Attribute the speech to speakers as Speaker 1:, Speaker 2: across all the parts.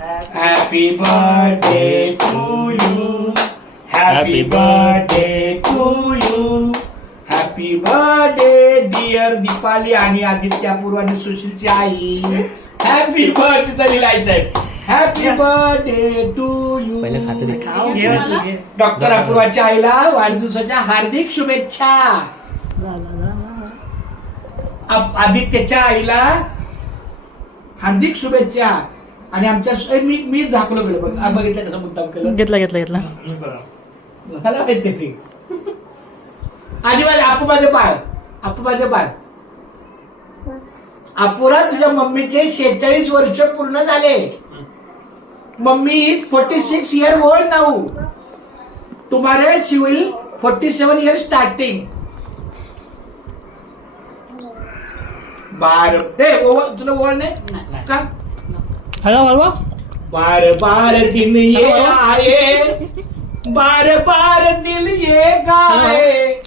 Speaker 1: Happy birthday to you. Happy birthday to you. Happy birthday dear Deepali आणि आदित्य पूर्व आणि सुशीलची आई. हॅपी बर्थडे तरी लायचं हॅपी बर्थडे टू यू
Speaker 2: पहिलं खातं दे.
Speaker 1: खाऊ घे, तू घे. डॉक्टर अपूर्वाच्या आईला वाढदिवसाच्या हार्दिक शुभेच्छा. आप- आदित्यच्या आईला हार्दिक शुभेच्छा. आणि आमच्या मी मी झाकलो गेलो. बघ आ, बघितलं कसं मुद्दाम केलं?
Speaker 3: घेतला घेतला घेतला.
Speaker 1: मला माहिती ते आधी माझे आपू माझे बाळ. आपू माझे बाळ. अपुरा तुझ्या मम्मीचे शेहेचाळीस वर्ष पूर्ण झाले. Mummy is forty six year old now तुम्हारे she will forty seven year starting बार ते ओवळ- तुला ओळ नाही. का?
Speaker 3: हॅलो हॅलो
Speaker 1: बार बार दिन ये आए बार बार दिल ये गाए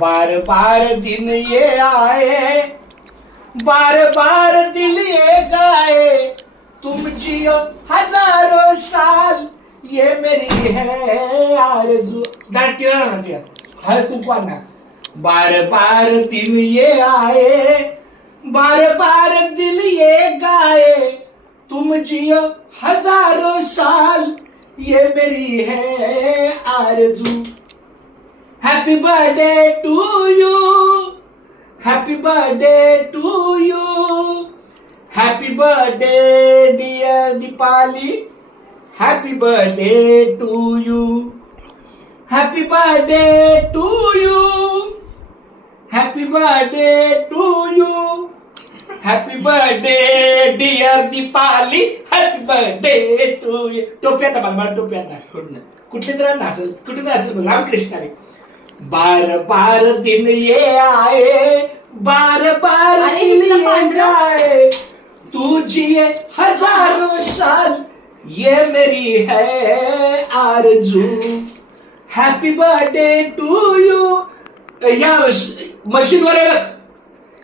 Speaker 1: बार बार दिन ये आए बार बार दिल ये गाए तुम जियो हजारों साल ये मेरी है आरज़ू। दाटिया ना हर कुकवाना बार बार दिन ये आए बार बार दिल ये गाए तुमची हजारो साल ये मेरी है आरज़ू। Happy birthday to you happy birthday to you happy birthday dear Deepali happy birthday to you happy birthday to you happy birthday to you happy birthday dear Deepali happy birthday to you टोप्यात ना मला टोप्यात ना. कुठली तर ना असेल कुठे तर असेल रामकृष्ण रे बार बार दिन ये आए बार बार
Speaker 4: इथलं
Speaker 1: ये
Speaker 4: पांढरं.
Speaker 1: आए तू जिए हजारों साल ये मेरी है आरज़ू. हॅपी बर्थडे टू यू या मशीनवर रख.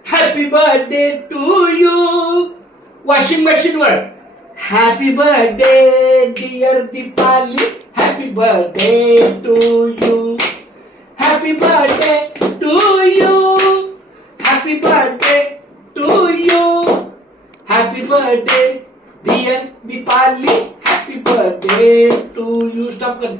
Speaker 1: Happy birthday to you washing machine वर happy birthday dear Deepali happy birthday to you happy birthday to you happy birthday to you happy birthday dear Deepali happy birthday to you stop कर